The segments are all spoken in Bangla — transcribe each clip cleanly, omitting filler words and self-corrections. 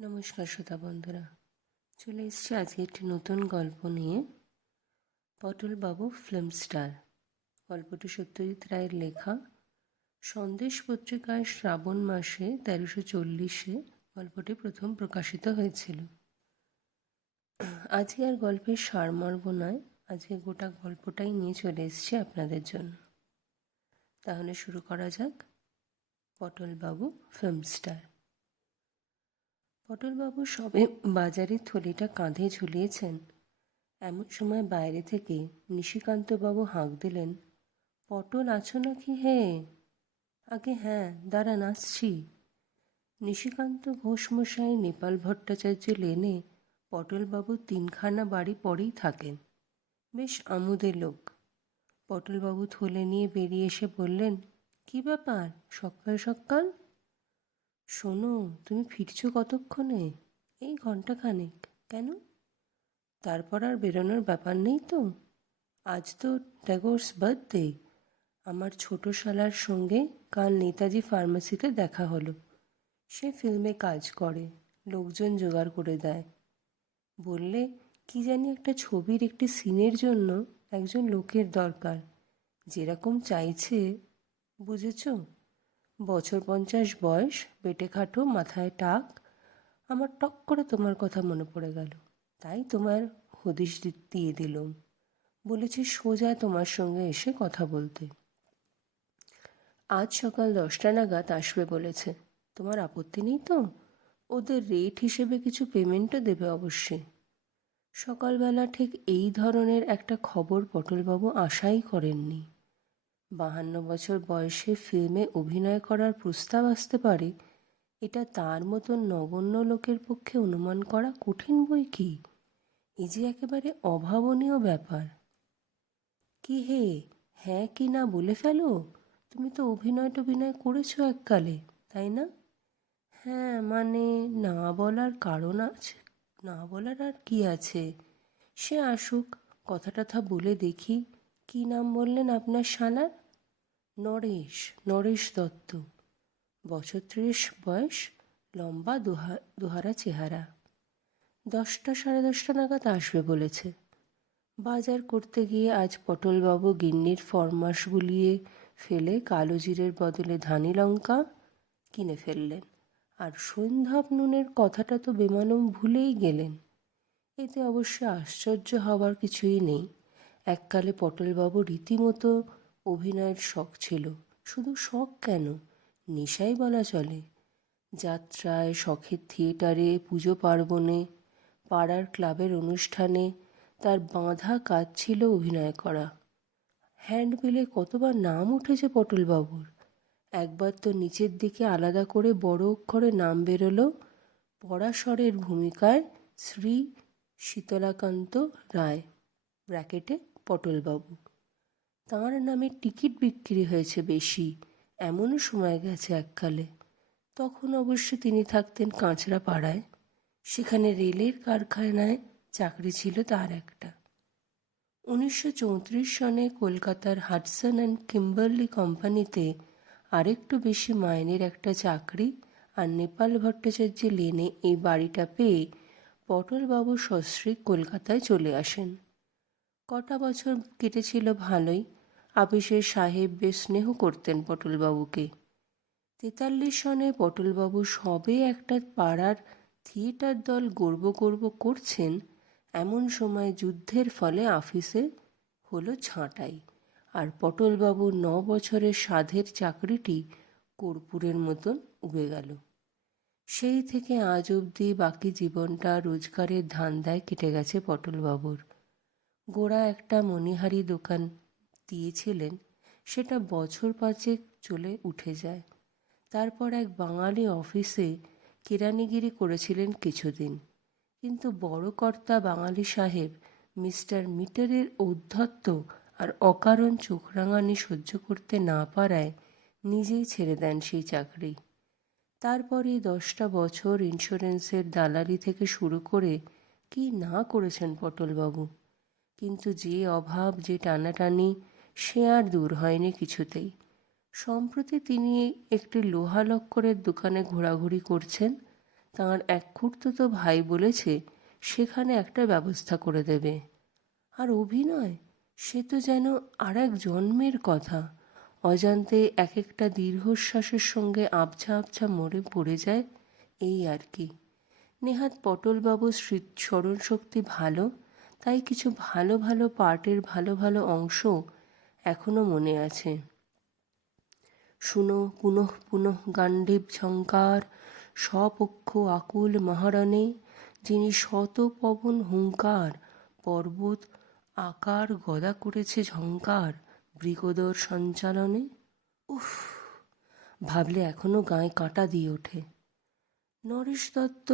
নমস্কার শ্রোতা বন্ধুরা, চলে এসেছি আজকে একটি নতুন গল্প নিয়ে। Patolbabu film star. গল্পটি সত্যজিৎ রায়ের লেখা। সন্দেশ পত্রিকায় শ্রাবণ মাসে 1340-এ গল্পটি প্রথম প্রকাশিত হয়েছিল। আজকে আর গল্পের সারমর্ম নয়, আজকে গোটা গল্পটাই নিয়ে চলে এসেছি আপনাদের জন্য। তাহলে শুরু করা যাক। Patolbabu film star. পটলবাবু সবে বাজারের থলিটা কাঁধে ঝুলিয়েছেন, এমন সময় বাইরে থেকে নিশিকান্তবাবু হাঁক দিলেন, পটল আছো নাকি হে? আগে হ্যাঁ, দাঁড়ান আসছি। নিশিকান্ত ঘোষমশাই নেপাল ভট্টাচার্য লেনে পটলবাবু 3খানা বাড়ি পরেই থাকেন। বেশ আমোদের লোক। পটলবাবু থলে নিয়ে বেরিয়ে এসে বললেন, কি ব্যাপার সকাল সকাল? শোনো, তুমি ফিরছো কতক্ষণে? এই ঘন্টাখানেক। কেন? তারপর আর বেরোনোর ব্যাপার নেই তো? আজ তো ট্যাগোরস বার্থডে। আমার ছোট শালার সঙ্গে কাল নেতাজি ফার্মেসিতে দেখা হলো। সে ফিল্মে কাজ করে, লোকজন জোগাড় করে দেয়। বললে কি জানি একটা ছবির একটি সিনের জন্য একজন লোকের দরকার, যেরকম চাইছে, বুঝেছ? বছর 50 বয়স, বেটে খাটো, মাথায় টাক। আমার টক করে তোমার কথা মনে পড়ে গেল, তাই তোমার হদিশ দিয়ে দিলুম। বলেছি সোজা তোমার সঙ্গে এসে কথা বলতে। আজ সকাল 10টা নাগাদ আসবে বলেছে। তোমার আপত্তি নেই তো? ওদের রেট হিসেবে কিছু পেমেন্টও দেবে অবশ্যই। সকালবেলা ঠিক এই ধরনের একটা খবর পটলবাবু আশাই করেননি। 52 বছর বয়সে ফিল্মে অভিনয় করার প্রস্তাব আসতে পারে, এটা তার মতন নগণ্য লোকের পক্ষে অনুমান করা কঠিন বই কি। এ যে একেবারে অভাবনীয় ব্যাপার। কি হে, হ্যাঁ কি না বলে ফেলো। তুমি তো অভিনয় টভিনয় করেছো এককালে, তাই না? হ্যাঁ মানে, না বলার কারণ আছে? না বলার আর কি আছে? সে আসুক, কথা টথা বলে দেখি। কি নাম বললেন আপনার শালার? নরেশ, নরেশ দত্ত। বছর 30 বয়স, লম্বা দোহারা চেহারা। 10টা 10:30 নাগাদ আসবে বলেছে। বাজার করতে গিয়ে আজ পটলবাবু গিন্নির ফরমাস গুলিয়ে ফেলে কালো জিরের বদলে ধানি লঙ্কা কিনে ফেললেন, আর সন্ধ্যা নুনের কথাটা তো বেমালুম ভুলেই গেলেন। এতে অবশ্য আশ্চর্য হবার কিছুই নেই। এককালে পটলবাবু রীতিমতো অভিনয়ের শখ ছিল। শুধু শখ কেন, নেশাই বলা চলে। যাত্রায়, শখের থিয়েটারে, পুজো পার্বণে, পাড়ার ক্লাবের অনুষ্ঠানে তার বাঁধা কাজ ছিল অভিনয় করা। হ্যান্ডবিলে কতবার নাম উঠেছে পটলবাবুর। একবার তো নিচের দিকে আলাদা করে বড় অক্ষরে নাম বেরোলো, পরাশরের ভূমিকায় শ্রী শীতলাকান্ত রায়, ব্র্যাকেটে পটলবাবু। তাঁর নামে টিকিট বিক্রি হয়েছে বেশি, এমনও সময় গেছে এককালে। তখন অবশ্য তিনি থাকতেন কাঁচরা পাড়ায়। সেখানে রেলের কারখানায় চাকরি ছিল তার একটা। 1934 সনে কলকাতার হাডসন অ্যান্ড কিম্বারলি কোম্পানিতে আরেকটু বেশি মাইনের একটা চাকরি আর নেপাল ভট্টাচার্য লেনে এই বাড়িটা পেয়ে পটলবাবু সস্ত্রীক কলকাতায় চলে আসেন। কটা বছর কেটেছিল ভালোই। আপিসের সাহেব বেশ স্নেহ করতেন পটলবাবুকে। 43 সনে পটলবাবু সবে একটা পাড়ার থিয়েটার দল গর্ব করছেন, এমন সময় যুদ্ধের ফলে অফিসে হলো ছাঁটাই, আর পটলবাবু 9 বছরের সাধের চাকরিটি কর্পূরের মতন উবে গেল। সেই থেকে আজ অবধি বাকি জীবনটা রোজগারের ধান্দায় কেটে গেছে পটলবাবুর। গোড়া একটা মণিহারি দোকান দিয়েছিলেন, সেটা বছর 5 চলে উঠে যায়। তারপর এক বাঙালি অফিসে কেরানিগিরি করেছিলেন কিছুদিন, কিন্তু বড় কর্তা বাঙালি সাহেব মিস্টার মিটারের ঔদ্ধত্য আর অকারণ চোখরাঙানি সহ্য করতে না পারায় নিজেই ছেড়ে দেন সেই চাকরি। তারপরে 10টা বছর ইন্স্যুরেন্সের দালালি থেকে শুরু করে কি না করেছেন পটলবাবু, কিন্তু যে অভাব, যে টানাটানি, সে আর দূর হয়নি কিছুতেই। সম্প্রতি তিনি একটি লোহা লক্করের দোকানে ঘোরাঘুরি করছেন, তাঁর এক খুড়তুতো ভাই বলেছে সেখানে একটা ব্যবস্থা করে দেবে। আর অভিনয়, সে তো যেন আর এক জন্মের কথা। অজান্তে এক একটা দীর্ঘশ্বাসের সঙ্গে আবছা আবছা মরে পড়ে যায়, এই আর কি। নেহাত পটলবাবুর স্মরণশক্তি ভালো, তাই কিছু ভালো ভালো পার্টের ভালো ভালো অংশ এখনো মনে আছে। শুনো পুনঃ পুনঃ গান্ডীব ঝঙ্কার, স্বপক্ষ আকুল মহারণে, যিনি শত পবন হুঙ্কার, পর্বত আকার গদা করেছে ঝঙ্কার, বৃকোদর সঞ্চালনে। উফ, ভাবলে এখনো গায়ে কাঁটা দিয়ে ওঠে। নরেশ দত্ত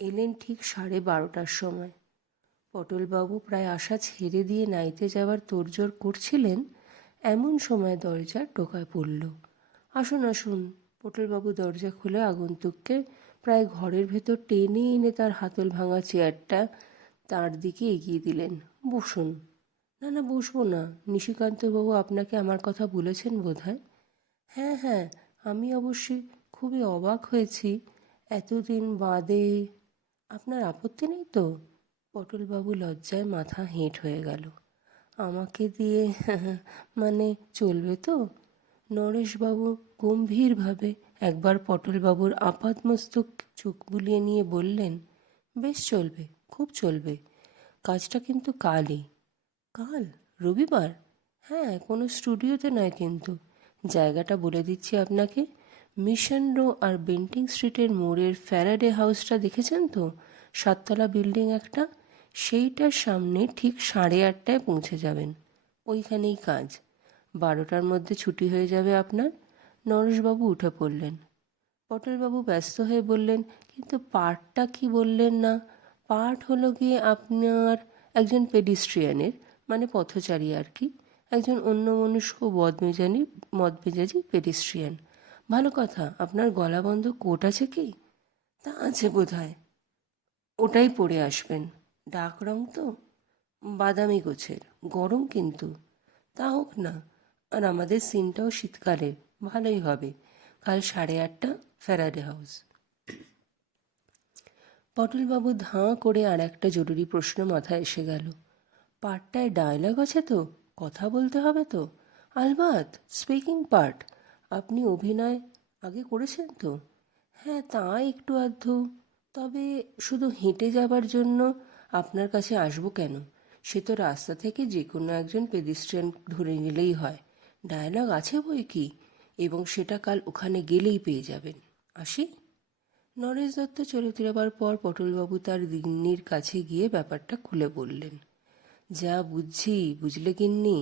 এলেন ঠিক 12:30টার সময়। পটলবাবু প্রায় আশা ছেড়ে দিয়ে নাইতে যাওয়ার তোড়জোড় করছিলেন, এমন সময় দরজা টোকায় পড়ল। আসুন আসুন। পটলবাবু দরজা খুলে আগন্তুককে প্রায় ঘরের ভেতর টেনে এনে তার হাতল ভাঙা চেয়ারটা তার দিকে এগিয়ে দিলেন। বসুন। না না, বসবো না। নিশিকান্তবাবু আপনাকে আমার কথা বলেছেন বোধহয়। হ্যাঁ হ্যাঁ, আমি অবশ্যই খুবই অবাক হয়েছি এতদিন বাদে। আপনার আপত্তি নেই তো? পটলবাবু লজ্জায় মাথা হেঁট হয়ে গেল। আমাকে দিয়ে মানে চলবে তো? নরেশবাবু গম্ভীরভাবে একবার পটলবাবুর আপাদমস্তক চোখ বুলিয়ে নিয়ে বললেন, বেশ চলবে, খুব চলবে। কাজটা কিন্তু কালই। কাল? রবিবার? হ্যাঁ, কোনো স্টুডিওতে নয় কিন্তু। জায়গাটা বলে দিচ্ছি আপনাকে। মিশন রো আর বেন্টিং স্ট্রিটের মোড়ের ফ্যারাডে হাউসটা দেখেছেন তো? 7তলা বিল্ডিং একটা, সেইটার সামনে ঠিক 8:30টায় পৌঁছে যাবেন। ওইখানেই কাজ। 12টার মধ্যে ছুটি হয়ে যাবে আপনার। নরেশবাবু উঠে পড়লেন। পটলবাবু ব্যস্ত হয়ে বললেন, কিন্তু পার্টটা কি বললেন না? পার্ট হলো গিয়ে আপনার একজন পেডিস্ট্রিয়ানের, মানে পথচারী আর কি, একজন অন্যমনস্ক মদমেজাজি পেডিস্ট্রিয়ান। ভালো কথা। আপনার গলা বন্ধ কোট আছে কি? তা আছে বোধহয়। ওটাই পরে আসবেন। ডাক রং তো, বাদামি গোছের, গরম কিন্তু। তা হোক না। আর আমাদের সিনটাও শীতকালের, ভালোই হবে। কাল 8:30 ফ্যারাডে হাউস। পটলবাবু ধাঁ করে আর একটা জরুরি প্রশ্ন মাথায় এসে গেল। পার্টটায় ডায়লগ আছে তো? কথা বলতে হবে তো? আলবাত, স্পিকিং পার্ট। আপনি অভিনয় আগে করেছেন তো? হ্যাঁ, তা একটু আধটু। তবে শুধু হেঁটে যাবার জন্য আপনার কাছে আসবো কেন? সে তো রাস্তা থেকে যে কোনো একজন পেডিস্ট্রিয়ান ধরে নিলেই হয়। ডায়লগ আছে বই কি, এবং সেটা কাল ওখানে গেলেই পেয়ে যাবেন। আসি। নরেশ দত্ত চলে যাবার পর পটলবাবু তার গিন্নির কাছে গিয়ে ব্যাপারটা খুলে বললেন। যা বুঝছি, বুঝলে গিন্নি,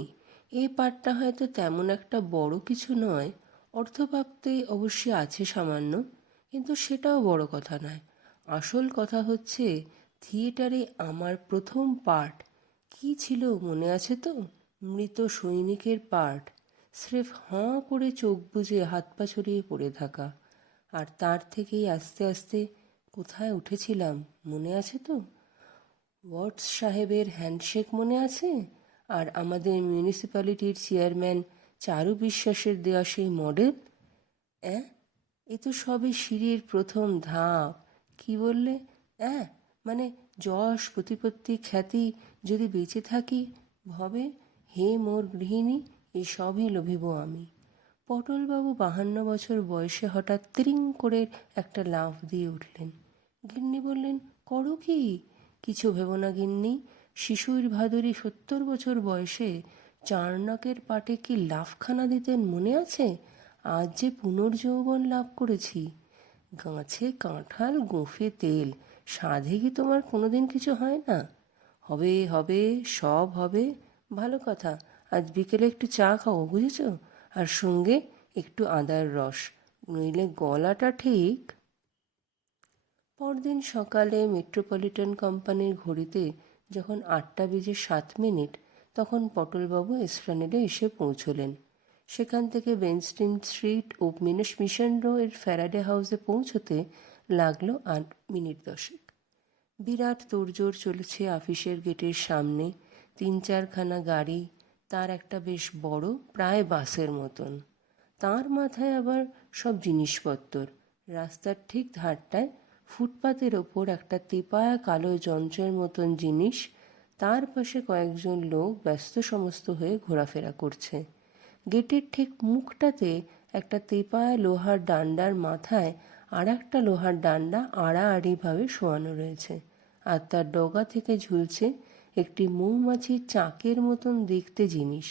এই পাঠটা হয়তো তেমন একটা বড় কিছু নয়। অর্থপ্রাপ্তি অবশ্যই আছে সামান্য, কিন্তু সেটাও বড় কথা নয়। আসল কথা হচ্ছে থিয়েটারে আমার প্রথম পার্ট। কি ছিল মনে আছে তো? মৃত সৈনিকের পার্ট। স্রেফ হাঁ করে চোখ বুজে হাত পা ছড়িয়ে পড়ে থাকা। আর তার থেকেই আস্তে আস্তে কোথায় উঠেছিলাম মনে আছে তো? ওয়াটস সাহেবের হ্যান্ডশেক মনে আছে? আর আমাদের মিউনিসিপ্যালিটির চেয়ারম্যান চারু বিশ্বাসের দেওয়া সেই মডেল। অ্যাঁ, এ তো সবে সিঁড়ির প্রথম ধাপ। কি বললে? মানে যশ প্রতিপত্তি খ্যাতি যদি বেঁচে থাকি ভবে, হে মোর গৃহিণী, এই সবই লভিব আমি। পটলবাবু 52 বছর বয়সে হঠাৎ তিরিং করে একটা লাফ দিয়ে উঠলেন। গিন্নি বললেন, করো কি? কিছু ভেব না গিন্নি। শিশুর ভাদুরী 70 বছর বয়সে চার্নাকের পাটে কি লাফখানা দিতেন মনে আছে? আজ যে পুনর্যৌবন লাভ করেছি। গাছে কাঁঠাল গোঁফে তেল, সাধে কি তোমার কোনোদিন কিছু হয় না? হবে হবে, সব হবে। ভালো কথা। আজ বিকেলে একটু চা খাও, বুঝেছ? আর সঙ্গে একটু আদার রস, নইলে গলাটা ঠিক। পরদিন সকালে মেট্রোপলিটন কোম্পানির ঘড়িতে যখন 8:07, তখন পটলবাবু এসপ্ল্যানেডে এসে পৌঁছলেন। সেখান থেকে বেনস্টিন স্ট্রিট ও মিশন রো এর ফ্যারাডে হাউসে পৌঁছতে লাগলো 8 মিনিট 10। বিরাট তোড়জোড় চলেছে অফিসের গেটের সামনে। 3-4খানা গাড়ি, তার একটা বেশ বড়, প্রায় বাসের মতন। তার মাথায় আবার সব জিনিসপত্র। রাস্তার ঠিক ধারটায় ফুটপাতের ওপর একটা তেপায়া কালো যন্ত্রের মতন জিনিস, তার পাশে কয়েকজন লোক ব্যস্ত সমস্ত হয়ে ঘোরাফেরা করছে। গেটের ঠিক মুখটাতে একটা তেপায়া লোহার ডান্ডার মাথায় আর একটা লোহার ডান্ডা আড়াআড়িভাবে শোয়ানো রয়েছে, আর তার ডগা থেকে ঝুলছে একটি মৌমাছির চাকের মতন দেখতে জিনিস।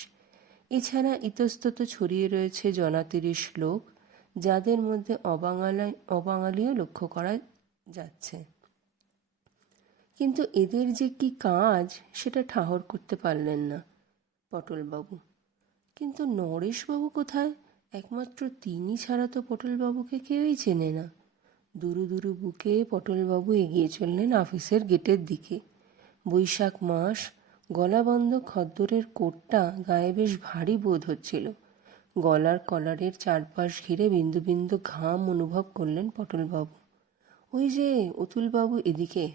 এছাড়া ইতস্তত ছড়িয়ে রয়েছে জনা ৩০ লোক, যাদের মধ্যে অবাঙালিও লক্ষ্য করা যাচ্ছে। কিন্তু এদের যে কি কাজ সেটা ঠাহর করতে পারলেন না পটলবাবু। কিন্তু নরেশবাবু কোথায়? একমাত্র তিনি ছাড়া তো পটলবাবুকে কেউই চেনে না। দুরু দুরু বুকে পটলবাবু এগিয়ে চললেন অফিসের গেটের দিকে। বৈশাখ মাস, গলাবন্ধ খদ্দরের কোটটা গায়ে বেশ ভারী বোধ হচ্ছিল। গলার কলারের চারপাশ ঘিরে বিন্দু বিন্দু ঘাম অনুভব করলেন পটলবাবু। ওই যে অতুলবাবু এদিকে।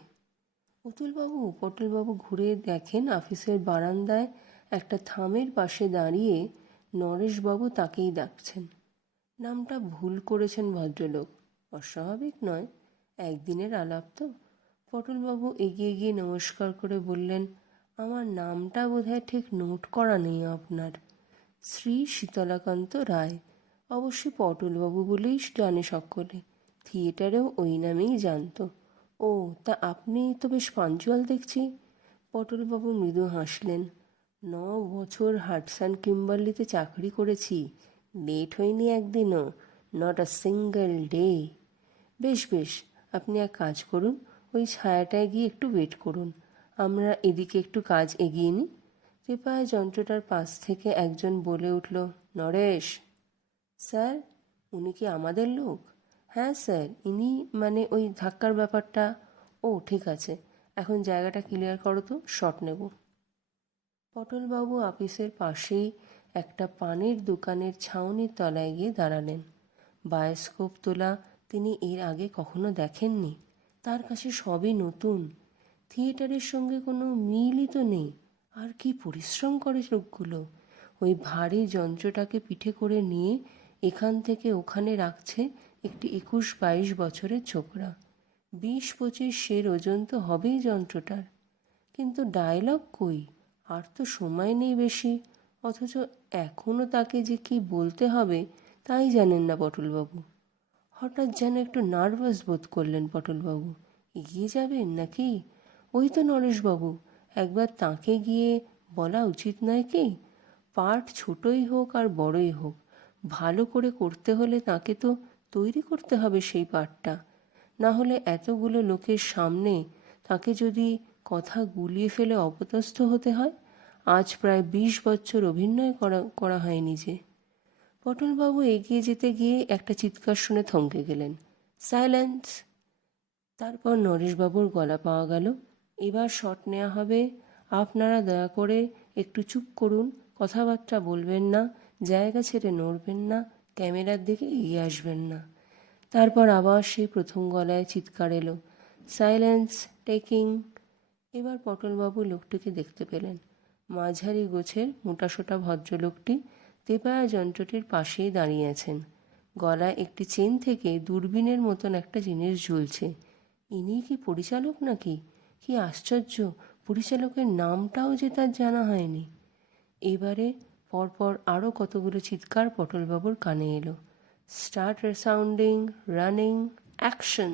অতুলবাবু, পটলবাবু ঘুরে দেখেন অফিসের বারান্দায় একটা থামের পাশে দাঁড়িয়ে নরেশবাবু তাকেই ডাকছেন। নামটা ভুল করেছেন ভদ্রলোক, অস্বাভাবিক নয়, একদিনের আলাপ তো। পটলবাবু এগিয়ে গিয়ে নমস্কার করে বললেন, আমার নামটা বোধহয় ঠিক নোট করা নেই আপনার। শ্রী শীতলাকান্ত রায়। অবশ্যই পটলবাবু বলেই জানে সকলে, থিয়েটারেও ওই নামেই জানতো। ও, তা আপনি তো বেশ পাঞ্চুয়াল দেখছি। পটলবাবু মৃদু হাসলেন। 9 বছর হাডসন কিম্বার্লিতে চাকরি করেছি, লেট হয়নি একদিনও, নট আ সিঙ্গেল ডে। বেশ বেশ, আপনি এক কাজ করুন, ওই ছায়াটায় গিয়ে একটু ওয়েট করুন, আমরা এদিকে একটু কাজ এগিয়ে নিই। তেপায়া যন্ত্রটার পাশ থেকে একজন বলে উঠল, নরেশ। স্যার, উনি কি আমাদের লোক? হ্যাঁ স্যার, ইনি, মানে ওই ধাক্কার ব্যাপারটা। ও ঠিক আছে, এখন জায়গাটা ক্লিয়ার করো তো, শট নেব। পটলবাবু অফিসের পাশেই একটা পানের দোকানের ছাউনির তলায় গিয়ে দাঁড়ালেন। বায়োস্কোপ তোলা তিনি এর আগে কখনো দেখেননি। তার কাছে সবই নতুন। থিয়েটারের সঙ্গে কোনো মিলই তো নেই। আর কি পরিশ্রম করে লোকগুলো! ওই ভারী যন্ত্রটাকে পিঠে করে নিয়ে এখান থেকে ওখানে রাখছে একটি 21-22 বছরের ছোকরা। 20-25 সের ওজন তো হবেই যন্ত্রটার। কিন্তু ডায়লগ কই? আর তো সময় নেই বেশি, অথচ এখনও তাকে যে কি বলতে হবে তাই জানেন না পটলবাবু। হঠাৎ যেন একটু নার্ভাস বোধ করলেন পটলবাবু। এগিয়ে যাবেন নাকি? ওই তো নরেশবাবু, একবার তাকে গিয়ে বলা উচিত নয় কি? পার্ট ছোটই হোক আর বড়ই হোক, ভালো করে করতে হলে তাকে তো তৈরি করতে হবে সেই পার্টটা। না হলে এতগুলো লোকের সামনে তাকে যদি কথা গুলিয়ে ফেলে অপদস্থ হতে হয়। আজ প্রায় 20 বছর অভিনয় করা হয়নি যে। পটলবাবু এগিয়ে যেতে গিয়ে একটা চিৎকার শুনে থমকে গেলেন। সাইলেন্স! তারপর নরেশবাবুর গলা পাওয়া গেল, এবার শট নেওয়া হবে, আপনারা দয়া করে একটু চুপ করুন, কথাবার্তা বলবেন না, জায়গা ছেড়ে নড়বেন না, ক্যামেরার দিকে এগিয়ে আসবেন না। তারপর আবার সেই প্রথম গলায় চিৎকার এলো, সাইলেন্স, টেকিং। এবার পটলবাবু লোকটিকে দেখতে পেলেন। মাঝারি গোছের মোটাসোটা ভদ্রলোকটি তেপায়া যন্ত্রটির পাশেই দাঁড়িয়ে আছেন। গলায় একটি চেন থেকে দূরবীনের মতন একটা জিনিস ঝুলছে। ইনি কি পরিচালক নাকি? কি আশ্চর্য, পরিচালকের নামটাও যে তার জানা হয়নি। এবারে পরপর আরও কতগুলো চিৎকার পটলবাবুর কানে এলো। Start sounding, running, action.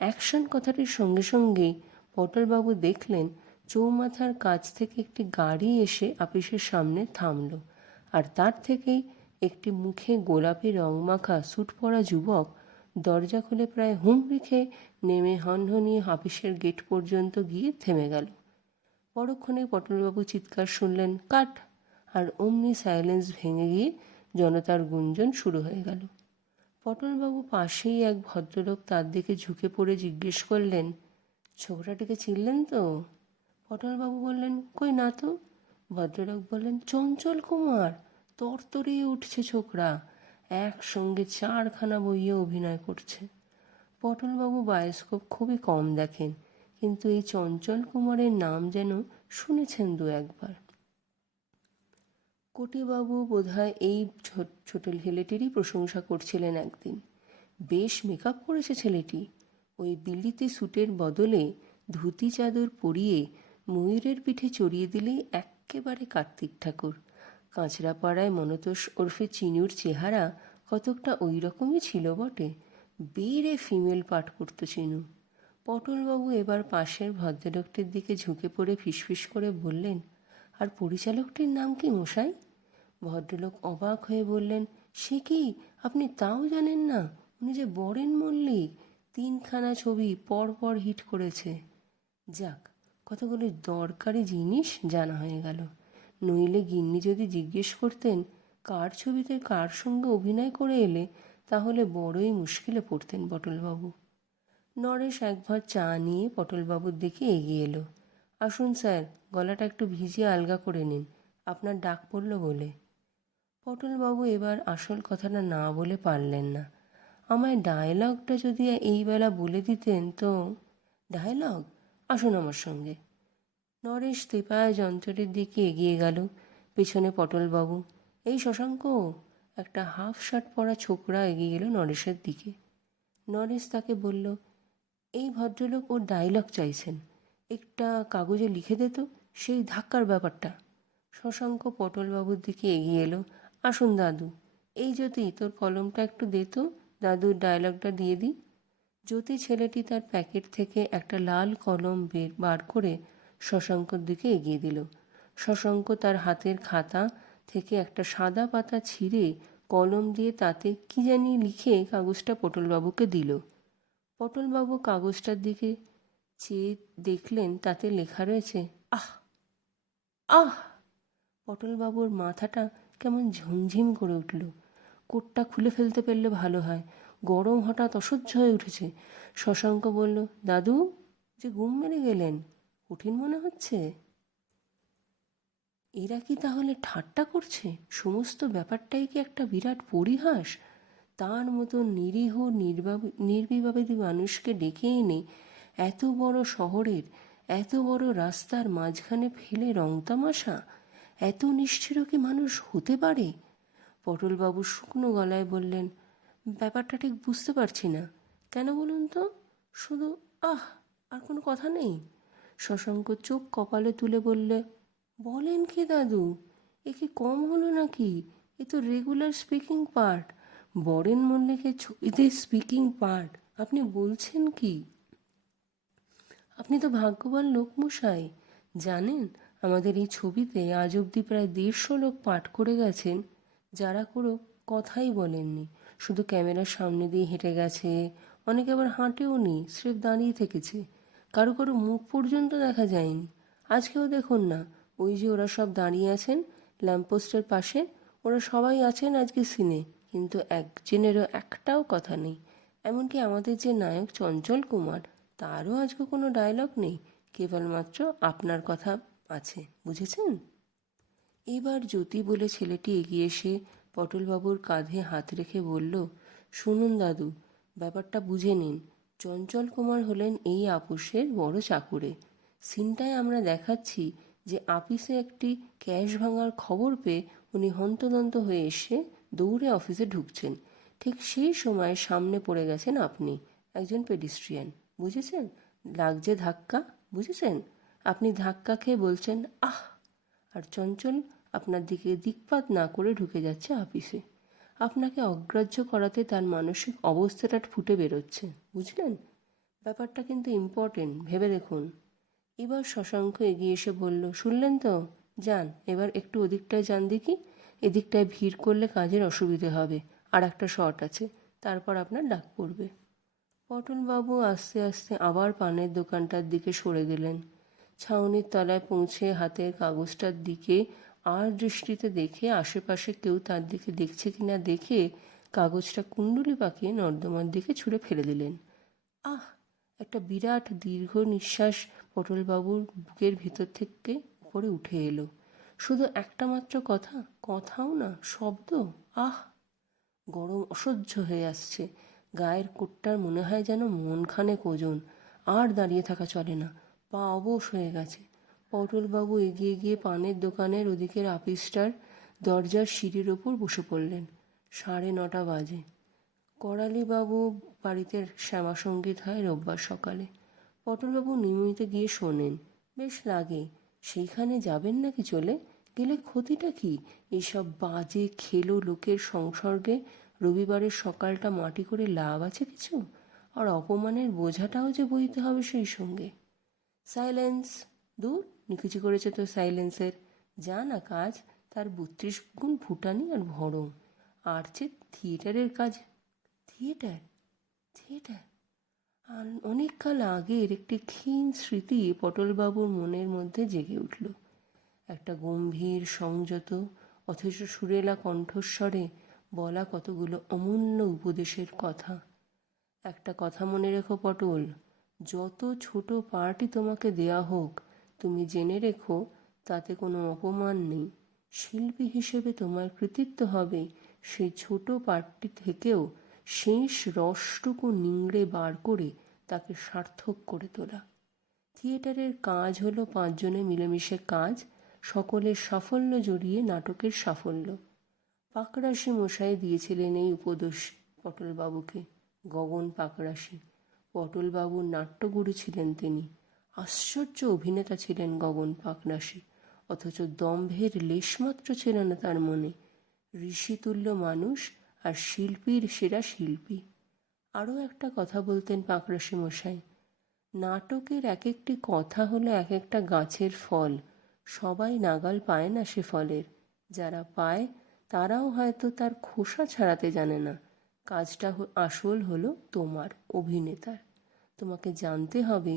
Action কথাটির সঙ্গে সঙ্গেই পটলবাবু দেখলেন চৌমাথার কাছ থেকে একটি গাড়ি এসে আপিসের সামনে থামল, আর তার থেকেই একটি মুখে গোলাপি রংমাখা স্যুট পরা যুবক দরজা খুলে প্রায় হুমড়ি খেয়ে নেমে হনহনিয়ে আপিসের গেট পর্যন্ত গিয়ে থেমে গেল। পরক্ষণে পটলবাবু চিৎকার শুনলেন, কাট! আর অমনি সাইলেন্স ভেঙে গিয়ে জনতার গুঞ্জন শুরু হয়ে গেল। পটলবাবু পাশেই এক ভদ্রলোক তার দিকে ঝুঁকে পড়ে জিজ্ঞেস করলেন, ছোকরাটিকে চিনলেন তো? পটলবাবু বললেন, কই না তো। ভদ্রলোক বললেন, চঞ্চল কুমার, তরতরিয়ে উঠছে ছোকরা, একসঙ্গে 4খানা বইয়ে অভিনয় করছে। পটলবাবু বায়োস্কোপ খুবই কম দেখেন, কিন্তু এই চঞ্চল কুমারের নাম যেন শুনেছেন 2-1 বার। কোটিবাবু বোধহয় এই ছোট ছেলেটিরই প্রশংসা করছিলেন একদিন। বেশ মেকআপ করেছে ছেলেটি। ওই বিলিতি স্যুটের বদলে ধুতি চাদর পরিয়ে ময়ূরের পিঠে চড়িয়ে দিলেই এক্কেবারে কার্তিক ঠাকুর। কাঁচরাপাড়ায় মনতোষ ওরফে চিনুর চেহারা কতকটা ওই রকমই ছিল বটে। বেড়ে ফিমেল পাঠ করত চিনু। পটলবাবু এবার পাশের ভদ্রলোকটির দিকে ঝুঁকে পড়ে ফিসফিস করে বললেন, আর পরিচালকটির নাম কি মশাই? ভদ্রলোক অবাক হয়ে বললেন, সে কি, আপনি তাও জানেন না? উনি যে বরেন মল্লিক, 3খানা ছবি পরপর হিট করেছে। যাক, কতগুলো দরকারি জিনিস জানা হয়ে গেল। নইলে গিন্নি যদি জিজ্ঞেস করতেন কার ছবিতে কার সঙ্গে অভিনয় করে এলে, তাহলে বড়ই মুশকিলে পড়তেন পটলবাবু। নরেশ একবার চা নিয়ে পটলবাবুর দিকে এগিয়ে এলো। আসুন স্যার, গলাটা একটু ভিজিয়ে আলগা করে নিন, আপনার ডাক পড়ল বলে। পটলবাবু এবার আসল কথাটা না বলে পারলেন না। আমায় ডায়লগটা যদি এইবেলা বলে দিতেন তো। ডায়লগ? আসুন আমার সঙ্গে। নরেশ তেপায়া যন্ত্রটির দিকে এগিয়ে গেল, পেছনে পটলবাবু। এই শশাঙ্ক, একটা হাফ শার্ট পরা ছোকরা এগিয়ে গেল নরেশের দিকে। নরেশ তাকে বলল, এই ভদ্রলোক ওর ডায়লগ চাইছেন, একটা কাগজে লিখে দে তো, সেই ধাক্কার ব্যাপারটা। শশাঙ্ক পটলবাবুর দিকে এগিয়ে এলো। আসুন দাদু। এই জ্যোতি, তোর কলমটা একটু দে তো, দাদুর ডায়লগটা দিয়ে দিই। জ্যোতি ছেলেটি তার প্যাকেট থেকে একটা লাল কলম বার করে শশাঙ্কর দিকে এগিয়ে দিল। শশাঙ্ক তার হাতের খাতা থেকে একটা সাদা পাতা ছিঁড়ে কলম দিয়ে তাতে কি জানি লিখে কাগজটা পটলবাবুকে দিল। পটলবাবু কাগজটার দিকে চেয়ে দেখলেন তাতে লেখা রয়েছে আহ। আহ! পটলবাবুর মাথাটা কেমন ঝিমঝিম করে উঠল। কোটটা খুলে ফেলতে পারলে ভালো হয়, গরম হঠাৎ অসহ্য হয়ে উঠেছে। শশাঙ্ক বলল, দাদু, যে ঘুম মেরে গেলেন, কঠিন মনে হচ্ছে? এরা কি তাহলে ঠাট্টা করছে? সমস্ত ব্যাপারটাই কি একটা বিরাট পরিহাস? তার মতো নিরীহ নির্বিবাদী মানুষকে ডেকে এনে এত বড় শহরের এত বড় রাস্তার মাঝখানে ফেলে রংতামাশা? এত নিষ্ঠুর কি মানুষ হতে পারে? পটলবাবু শুকনো গলায় বললেন, ব্যাপারটা ঠিক বুঝতে পারছি না। কেন বলুন তো? শুধু আহ, আর কোনো কথা নেই? শশাঙ্ক চোখ কপালে তুলে বললে, বলেন কি দাদু, এ কি কম হলো নাকি? এ তো রেগুলার স্পিকিং পার্ট, বরেন মল্লিকের ছবিতে স্পিকিং পার্ট। আপনি বলছেন কি? আপনি তো ভাগ্যবান লোক মশাই। জানেন, আমাদের এই ছবিতে আজ অবধি প্রায় 150 লোক পাঠ করে গেছেন, যারা কোনো কথাই বলেননি, শুধু ক্যামেরার সামনে দিয়ে হেঁটে গেছে। অনেকে আবার হাঁটেও নি, স্রেফ দাঁড়িয়ে থেকেছে। কারো কারো মুখ পর্যন্ত দেখা যায়নি। আজকেও দেখুন না, ওই যে ওরা সব দাঁড়িয়ে আছেন ল্যাম্পপোস্টের পাশে, ওরা সবাই আছেন আজকে সিনে, কিন্তু একজনেরও একটাও কথা নেই। এমনকি আমাদের যে নায়ক চঞ্চল কুমার, তারও আজকে কোনো ডায়লগ নেই, কেবলমাত্র আপনার কথা আছে, বুঝেছেন? এবার জ্যোতি বলে ছেলেটি এগিয়ে এসে পটলবাবুর কাঁধে হাত রেখে বলল, শুনুন দাদু, ব্যাপারটা বুঝে নিন। চঞ্চল কুমার হলেন এই আপিসের বড় চাকুরে। সিনটায় আমরা দেখাচ্ছি যে আপিসে একটি ক্যাশ ভাঙার খবর পেয়ে উনি হন্তদন্ত হয়ে এসে দৌড়ে অফিসে ঢুকছেন। ঠিক সেই সময় সামনে পড়ে গেছেন আপনি, একজন পেডিস্ট্রিয়ান, বুঝেছেন? লাগছে ধাক্কা, বুঝেছেন? আপনি ধাক্কা খেয়ে বলছেন আহ, আর চঞ্চল আপনার দিকে দিকপাত না করে ঢুকে যাচ্ছে আপিসে। আপনাকে অগ্রাহ্য করাতে তার মানসিক অবস্থাটা ফুটে বেরোচ্ছে, বুঝলেন? ব্যাপারটা কিন্তু ইম্পর্টেন্ট, ভেবে দেখুন। এবার শশাঙ্ক এগিয়ে এসে বলল, শুনলেন তো? যান, এবার একটু ওদিকটায় যান দেখি, এদিকটায় ভিড় করলে কাজের অসুবিধে হবে, আর একটা শট আছে, তারপর আপনার ডাক পড়বে। পটলবাবু আস্তে আস্তে আবার পানের দোকানটার দিকে সরে গেলেন। ছাউনির তলায় পৌঁছে হাতের কাগজটার দিকে আর দৃষ্টিতে দেখে আশেপাশে কেউ তার দিকে দেখছে কিনা দেখে কাগজটা কুণ্ডুলি পাকিয়ে নর্দমার দিকে ছুঁড়ে ফেলে দিলেন। আহ! একটা বিরাট দীর্ঘ নিঃশ্বাস পটলবাবুর বুকের ভিতর থেকে উপরে উঠে এলো। শুধু একটা মাত্র কথা, কথাও না, শব্দ। আহ! গরম অসহ্য হয়ে আসছে। গায়ের কোটটার মনে হয় যেন মনখানেক ওজন। আর দাঁড়িয়ে থাকা চলে না, পা অবশ হয়ে গেছে। পটলবাবু এগিয়ে গিয়ে পানের দোকানের ওদিকের আপিসটার দরজার সিঁড়ির ওপর বসে পড়লেন। 9:30 বাজে। করালিবাবু বাড়িতে শ্যামাসঙ্গীত হয় রোববার সকালে। পটলবাবু নিয়মিত গিয়ে শোনেন, বেশ লাগে। সেইখানে যাবেন নাকি চলে? গেলে ক্ষতিটা কি? এইসব বাজে খেলো লোকের সংসর্গে রবিবারের সকালটা মাটি করে লাভ আছে কিছু? আর অপমানের বোঝাটাও যে বইতে হবে সেই সঙ্গে। সাইলেন্স! দূর, নিকুচি করেছে তো সাইলেন্সের। যা না কাজ, তার 32 গুণ ফুটানি আর ভরং। আর যে থিয়েটারের কাজ। থিয়েটার থিয়েটার অনেককাল আগের একটি ক্ষীণ স্মৃতি পটলবাবুর মনের মধ্যে জেগে উঠল। একটা গম্ভীর সংযত অথচ সুরেলা কণ্ঠস্বরে বলা কতগুলো অমূল্য উপদেশের কথা। একটা কথা মনে রেখো পটল, যত ছোট পার্টি তোমাকে দেয়া হোক, তুমি জেনে রেখো তাতে কোনো অপমান নেই। শিল্পী হিসেবে তোমার কৃতিত্ব হবে সেই ছোট পার্টটি থেকেও শেষ রসটুকু নিংড়ে বার করে তাকে সার্থক করে তোলা। থিয়েটারের কাজ হলো 5 জনে মিলেমিশে কাজ, সকলের সাফল্য জড়িয়ে নাটকের সাফল্য। পাকরাশি মশাই দিয়েছিলেন এই উপদেশ পটলবাবুকে। গগন পাকরাশি। পটলবাবুর নাট্যগুরু ছিলেন তিনি। আশ্চর্য অভিনেতা ছিলেন গগন পাকরাশি, অথচ দম্ভের লেশমাত্র ছিল না তার মনে। ঋষিতুল্য মানুষ আর শিল্পীর সেরা শিল্পী। আরও একটা কথা বলতেন পাকরাশি মশাই, নাটকের এক একটি কথা হলো এক একটা গাছের ফল। সবাই নাগাল পায় না সে ফলের। যারা পায় তারাও হয়তো তার খোসা ছাড়াতে জানে না। কাজটা আসল হলো তোমার, অভিনেতার। তোমাকে জানতে হবে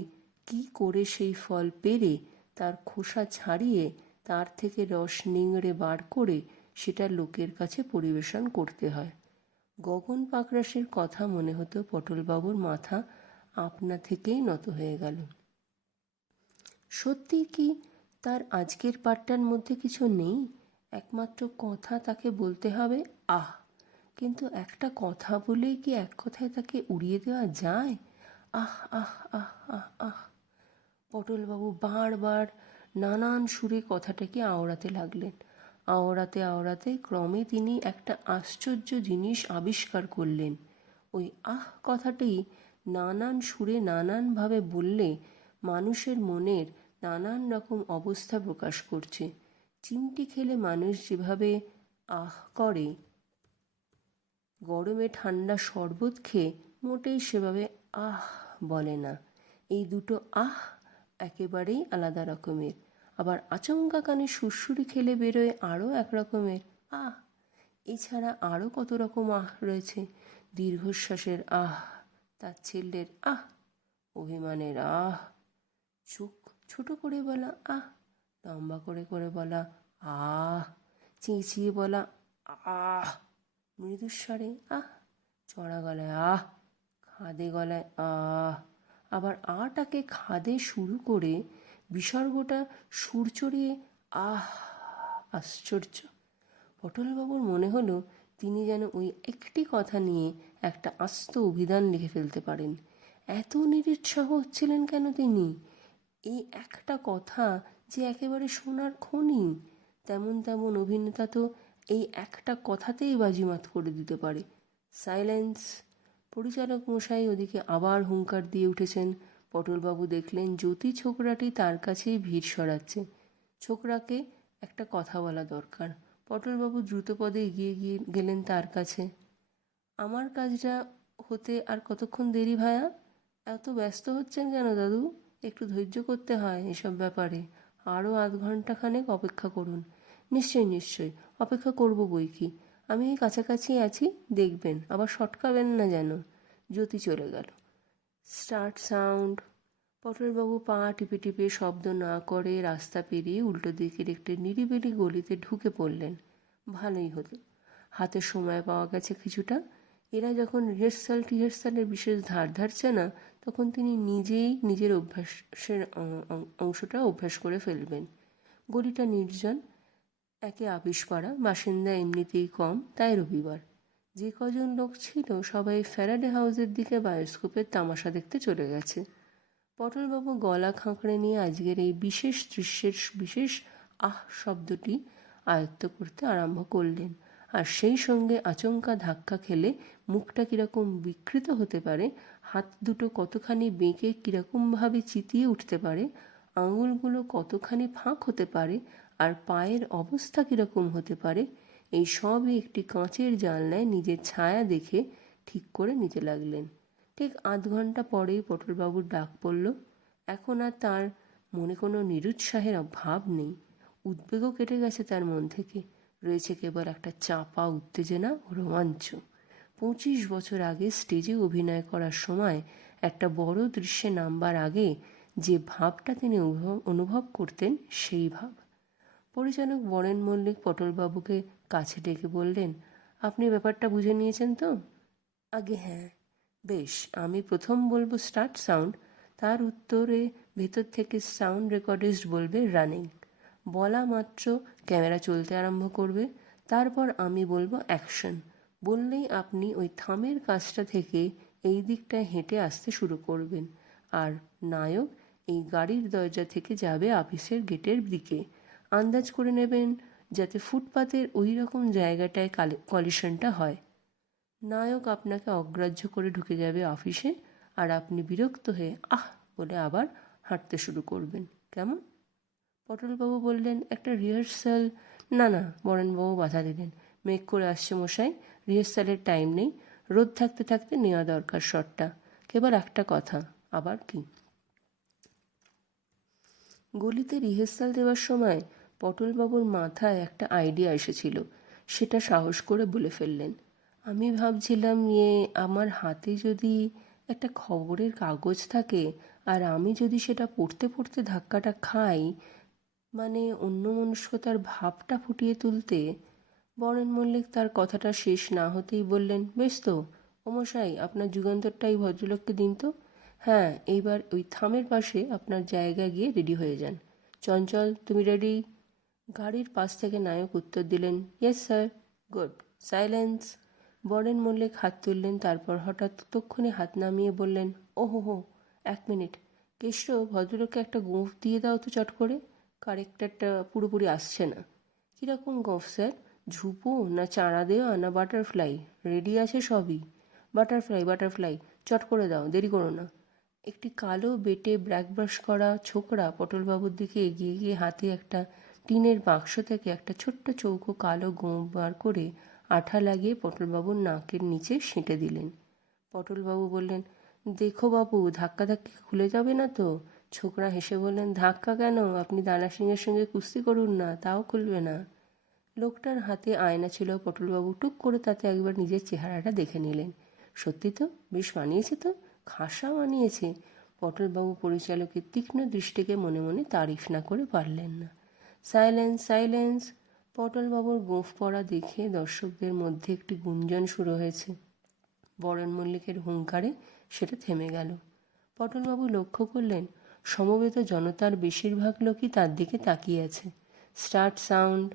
কি করে সেই ফল পেরে তার খোসা ছাড়িয়ে তার থেকে রস নিংড়ে বার করে সেটা লোকের কাছে পরিবেশন করতে হয়। গগন পাকরাশির কথা মনে হতো পটলবাবুর মাথা আপনা থেকেই নত হয়ে গেল। সত্যি কি তার আজকের পাঠটার মধ্যে কিছু নেই? একমাত্র কথা তাকে বলতে হবে আহ। কিন্তু একটা কথা বলেই কি এক কথায় তাকে উড়িয়ে দেওয়া যায়? আহ আহ আহ আহ আহ। পটলবাবু বারবার নানান সুরে কথাটাকে আওড়াতে লাগলেন। আওড়াতে আওড়াতে ক্রমে তিনি একটা আশ্চর্য জিনিস আবিষ্কার করলেন। ওই আহ কথাটি নানান সুরে নানানভাবে বললে মানুষের মনের নানান রকম অবস্থা প্রকাশ করছে। চিমটি খেলে মানুষ যেভাবে আহ করে, গরমে ঠান্ডা শরবত খেয়ে মোটেই সেভাবে আহ বলে না। এই দুটো আহ একেবারেই আলাদা রকমের। আবার আচমকা কানে সুরসুরি খেলে বেরোয় আরও এক রকমের আহ। এছাড়া আরও কত রকম আহ রয়েছে। দীর্ঘশ্বাসের আহ, তাচ্ছিল্যের আহ, অভিমানের আহ, চোখ ছোট করে বলা আহ, লম্বা করে করে বলা আহ, চেঁচিয়ে বলা আহ, মৃদুস্বরে আহ, চড়া গলায় আহ, খাদে গলায় আহ। আবার আটাকে খাদে শুরু করে বিসর্গটা সুর চড়িয়ে আহ। আশ্চর্য! পটলবাবুর মনে হলো তিনি যেন ওই একটি কথা নিয়ে একটা আস্ত অভিধান লিখে ফেলতে পারেন। এত নিরুৎসাহ হচ্ছিলেন কেন তিনি? এই একটা কথা যে একেবারে সোনার খনি। তেমন তেমন অভিনেতা তো এই একটা কথাতেই বাজিমাত করে দিতে পারে। সাইলেন্স! পরিচালক মশাই ওদিকে আবার হুঙ্কার দিয়ে উঠেছেন। পটলবাবু দেখলেন জ্যোতি ছোকরাটি তার কাছেই ভিড় সরাচ্ছে। ছোকরাকে একটা কথা বলা দরকার। পটলবাবু দ্রুতপদে এগিয়ে গেলেন তার কাছে। আমার কাজটা হতে আর কতক্ষণ দেরি ভায়া? এত ব্যস্ত হচ্ছেন কেন দাদু? একটু ধৈর্য করতে হয় এসব ব্যাপারে। আরও 1/2 ঘন্টা খানেক অপেক্ষা করুন। নিশ্চয়ই নিশ্চয়ই, অপেক্ষা করব বই কি। আমি এই কাছাকাছি আছি, দেখবেন, আবার সটকাবেন না যেন। জ্যোতি চলে গেল। Start sound. পটলবাবু পা টিপে টিপে শব্দ না করে রাস্তা পেরিয়ে উল্টো দিকের একটি নিরিবিলি গলিতে ঢুকে পড়লেন। ভালোই হলো, হাতে সময় পাওয়া গেছে কিছুটা। এরা যখন রিহার্সালের বিশেষ ধার ধারছে না, তখন তিনি নিজেই নিজের অভ্যাসের অংশটা অভ্যাস করে ফেলবেন। গলিটা নির্জন, একে আপিসপাড়া, বাসিন্দা এমনিতেই কম, তাই রবিবার। যে কজন লোক ছিল সবাই ফ্যারাডে হাউসের দিকে বায়োস্কোপের তামাশা দেখতে চলে গেছে। পটলবাবু গলা খাঁকড়ে নিয়ে আজকের এই বিশেষ দৃশ্যের বিশেষ আহ শব্দটি আয়ত্ত করতে আরম্ভ করলেন। আর সেই সঙ্গে আচমকা ধাক্কা খেলে মুখটা কীরকম বিকৃত হতে পারে, হাত দুটো কতখানি বেঁকে কীরকমভাবে চিতিয়ে উঠতে পারে, আঙুলগুলো কতখানি ফাঁক হতে পারে, আর পায়ের অবস্থা কীরকম হতে পারে, এই সবই একটি কাঁচের জানলায় নিজের ছায়া দেখে ঠিক করে নিতে লাগলেন। ঠিক আধ ঘন্টা পরেই পটলবাবুর ডাক পড়ল। এখন আর তার মনে কোনো নিরুৎসাহের ভাব নেই। উদ্বেগও কেটে গেছে তার মন থেকে। রয়েছে কেবল একটা চাপা উত্তেজনা ও রোমাঞ্চ। 25 বছর আগে স্টেজে অভিনয় করার সময় একটা বড় দৃশ্যে নামবার আগে যে ভাবটা তিনি অনুভব করতেন, সেই ভাব। পরিচালক বরেন মল্লিক পটলবাবুকে কাছে ডেকে বললেন, আপনি ব্যাপারটা বুঝে নিয়েছেন তো? আগে হ্যাঁ। বেশ, আমি প্রথম বলবো স্টার্ট সাউন্ড, তার উত্তরে ভেতর থেকে সাউন্ড রেকর্ডিস্ট বলবে রানিং। বলা মাত্র ক্যামেরা চলতে আরম্ভ করবে। তারপর আমি বলবো অ্যাকশন। বললেই আপনি ওই থামের কাজটা থেকে এই দিকটায় হেঁটে আসতে শুরু করবেন। আর নায়ক এই গাড়ির দরজা থেকে যাবে অফিসের গেটের দিকে। আন্দাজ করে নেবেন যাতে ফুটপাতের ওই রকম জায়গাটায় কলিশনটা হয়। নায়ক আপনাকে অগ্রাহ্য করে ঢুকে যাবে অফিসে, আর আপনি বিরক্ত হয়ে আহ বলে আবার হাঁটতে শুরু করবেন। কেমন? পটলবাবু বললেন, একটা রিহার্সাল? না না, বরেনবাবু বাধা দিলেন। মেঘ করে আসছে মশাই, রিহার্সালের টাইম নেই। রোদ থাকতে থাকতে নেওয়া দরকার শটটা। কেবল একটা কথা। আবার কি? গলিতে রিহার্সাল দেওয়ার সময় পটলবাবুর মাথায় একটা আইডিয়া এসেছিল। সেটা সাহস করে বলে ফেললেন। আমি ভাবছিলাম আমার হাতে যদি একটা খবরের কাগজ থাকে, আর আমি যদি সেটা পড়তে পড়তে ধাক্কাটা খাই, মানে অন্যমনস্কতার ভাবটা ফুটিয়ে তুলতে। বরেন মল্লিক তার কথাটা শেষ না হতেই বললেন, বেশ তো, ও মশাই, আপনার যুগান্তরটাই ভদ্রলোককে দিন তো। হ্যাঁ, এইবার ওই থামের পাশে আপনার জায়গায় গিয়ে রেডি হয়ে যান। চঞ্চল, তুমি রেডি? গাড়ির পাশ থেকে নায়ক উত্তর দিলেন, yes sir. Good. Silence. Boren Mallick হাত তুললেন, তারপর হঠাৎ তক্ষুনি হাত নামিয়ে বললেন, ওহো হো, 1 মিনিট। কেষ্ট, ভদ্রলোককে একটা গোঁফ দিয়ে দাও তো চট করে। কারেক্টারটা পুরোপুরি আসছে না। কীরকম গোঁফ স্যার? ঝুপো না চারা দেওয়া না বাটারফ্লাই? রেডি আছে সবই। বাটারফ্লাই, বাটারফ্লাই, চট করে দাও, দেরি করো না। একটি কালো বেটে ব্র্যাক ব্রাশ করা ছোকরা পটলবাবুর দিকে এগিয়ে গিয়ে হাতে একটা টিনের বাক্স থেকে একটা ছোট্ট চৌকো কালো গোঁফ বার করে আঠা লাগিয়ে পটলবাবুর নাকের নিচে সেঁটে দিলেন। পটলবাবু বললেন, দেখো বাবু, ধাক্কাধাক্কি খুলে যাবে না তো? ছোকরা হেসে বললেন, ধাক্কা কেন? আপনি দানা সিংহের সঙ্গে কুস্তি করুন না, তাও খুলবে না। লোকটার হাতে আয়না ছিল। পটলবাবু টুক করে তাতে একবার নিজের চেহারাটা দেখে নিলেন। সত্যি তো, বেশ মানিয়েছে তো, খাসা মানিয়েছে। পটলবাবু পরিচালকের তীক্ষ্ণ দৃষ্টিকে মনে মনে তারিফ না করে পারলেন না। Silence, silence. পটলবাবুর গোঁফ পড়া দেখে দর্শকদের মধ্যে একটি গুঞ্জন শুরু হয়েছে। বরেন মল্লিকের হুঙ্কারে সেটা থেমে গেল। পটলবাবু লক্ষ্য করলেন সমবেত জনতার বেশিরভাগ লোকই তার দিকে তাকিয়ে আছে। Start sound.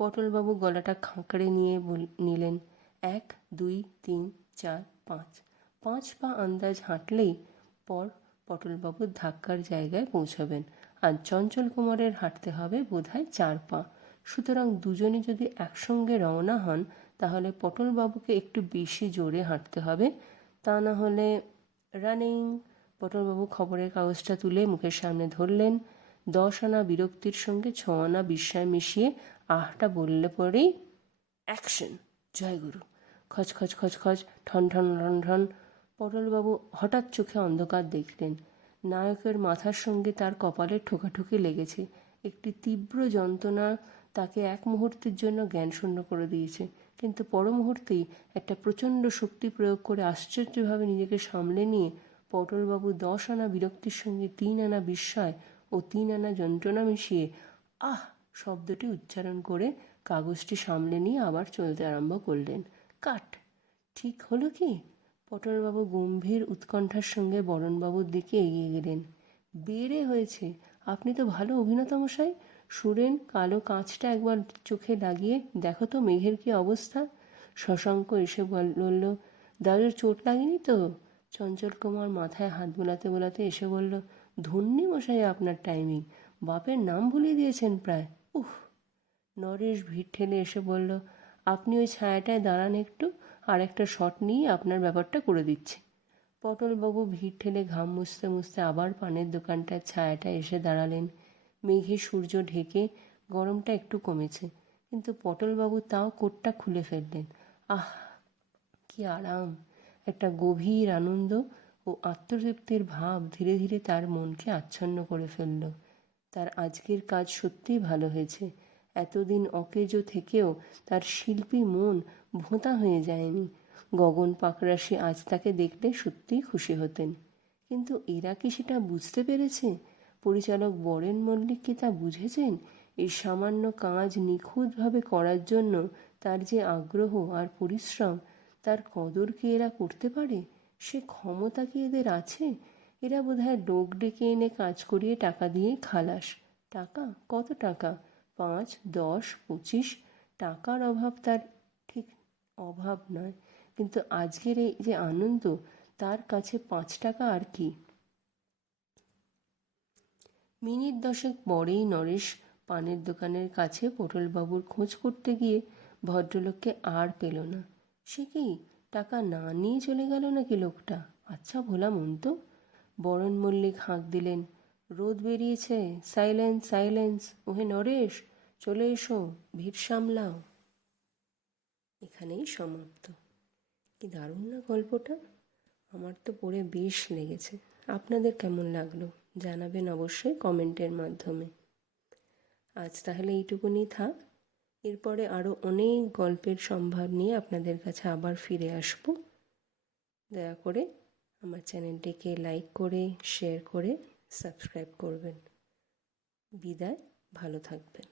পটলবাবু গলাটা খাঁকড়ে নিয়ে নিলেন, 1 2 3 4 5। 5 পা আন্দাজ হাঁটলেই পর পটলবাবুর ধাক্কার জায়গায় পৌঁছাবেন, আর চঞ্চল কুমারের হাঁটতে হবে বোধহয় 4 পা। সুতরাং দুজনে যদি একসঙ্গে রওনা হন, তাহলে পটলবাবুকে একটু বেশি জোরে হাঁটতে হবে, তা না হলে। রানিং। পটলবাবু খবরের কাগজটা তুলে মুখের সামনে ধরলেন। 10 আনা বিরক্তির সঙ্গে 6 আনা বিস্ময় মিশিয়ে আহটা বললে পরেই অ্যাকশন। জয়গুরু। খচ খচ খচ খচ, ঠন ঠন ঠন ঠন। পটলবাবু হঠাৎ চোখে অন্ধকার দেখলেন। নায়কের মাথার সঙ্গে তার কপালে ঠোকাঠুকি লেগেছে। একটি তীব্র যন্ত্রণা তাকে এক মুহূর্তের জন্য জ্ঞানশূন্য করে দিয়েছে, কিন্তু পর মুহূর্তেই একটা প্রচণ্ড শক্তি প্রয়োগ করে আশ্চর্যভাবে নিজেকে সামলে নিয়ে পটলবাবু 10 আনা বিরক্তির সঙ্গে 3 আনা বিস্ময় ও 3 আনা যন্ত্রণা মিশিয়ে আহ শব্দটি উচ্চারণ করে কাগজটি সামলে নিয়ে আবার চলতে আরম্ভ করলেন। কাট। ঠিক হলো কি? পটলবাবু গম্ভীর উৎকণ্ঠার সঙ্গে বরণবাবুর দিকে এগিয়ে গেলেন। বেড়ে হয়েছে। আপনি তো ভালো অভিনেতা মশাই। সুরেন, কালো কাঁচটা একবার চোখে লাগিয়ে দেখো তো মেঘের কি অবস্থা। শশাঙ্ক এসে বলল, দাদুর চোট লাগেনি তো? চঞ্চল কুমার মাথায় হাত বোলাতে বোলাতে এসে বলল, ধন্যি মশাই আপনার টাইমিং, বাপের নাম ভুলিয়ে দিয়েছেন প্রায়। উফ। নরেশ ভিড় ঠেলে এসে বলল, আপনি ওই ছায়াটায় দাঁড়ান একটু, আর একটা শট নিয়ে আপনার ব্যাপারটা করে দিচ্ছি। পটলবাবু ভিড় ঠেলে ঘাম মুছতে মুছতে আবার পানের দোকানটার ছায়াটায় এসে দাঁড়ালেন। মেঘে সূর্য ঢেকে গরমটা একটু কমেছে, কিন্তু পটলবাবু তাও কোটটা খুলে ফেললেন। আহ, কি আরাম! একটা গভীর আনন্দ ও আত্মতৃপ্তির ভাব ধীরে ধীরে তার মনকে আচ্ছন্ন করে ফেলল। তার আজকের কাজ সত্যিই ভালো হয়েছে। এতদিন অকেজো থেকেও তার শিল্পী মন ভোঁতা হয়ে যায়নি। গগন পাকরাশি আজ তাকে দেখলে সত্যিই খুশি হতেন। কিন্তু এরা কি সেটা বুঝতে পেরেছে? পরিচালক বরেন মল্লিক কি তা বুঝেছেন? এই সামান্য কাজ নিখুঁতভাবে করার জন্য তার যে আগ্রহ আর পরিশ্রম, তার কদর কি এরা করতে পারে? সে ক্ষমতা কি এদের আছে? এরা বোধহয় লোক ডেকে এনে কাজ করিয়ে টাকা দিয়েই খালাস। টাকা? কত টাকা? 5, 10, 25? টাকার অভাব তার ঠিক অভাব নয়, কিন্তু আজকের এই যে আনন্দ, তার কাছে 5 টাকা আর কি। মিনিট 10 পরেই নরেশ পানের দোকানের কাছে পটলবাবুর খোঁজ করতে গিয়ে ভদ্রলোককে আর পেল না। সে কি, টাকা না নিয়ে চলে গেল নাকি লোকটা? আচ্ছা ভোলা মন তো। বরণ মল্লিক হাঁক দিলেন, রোদ বেরিয়েছে, সাইলেন্স সাইলেন্স, ওহে নরেশ, চলে এসো, ভিড় সামলাও। এখানেই সমাপ্ত। কি দারুণ না গল্পটা! আমার তো পড়ে বেশ লেগেছে। আপনাদের কেমন লাগলো জানাবেন অবশ্যই কমেন্টের মাধ্যমে। আজ তাহলে এইটুকুনি থাক। এরপরে আরও অনেক গল্পের সম্ভার নিয়ে আপনাদের কাছে আবার ফিরে আসব। দয়া করে আমার চ্যানেলটিকে লাইক করে, শেয়ার করে সাবস্ক্রাইব করবেন। বিদায়, ভালো থাকবেন।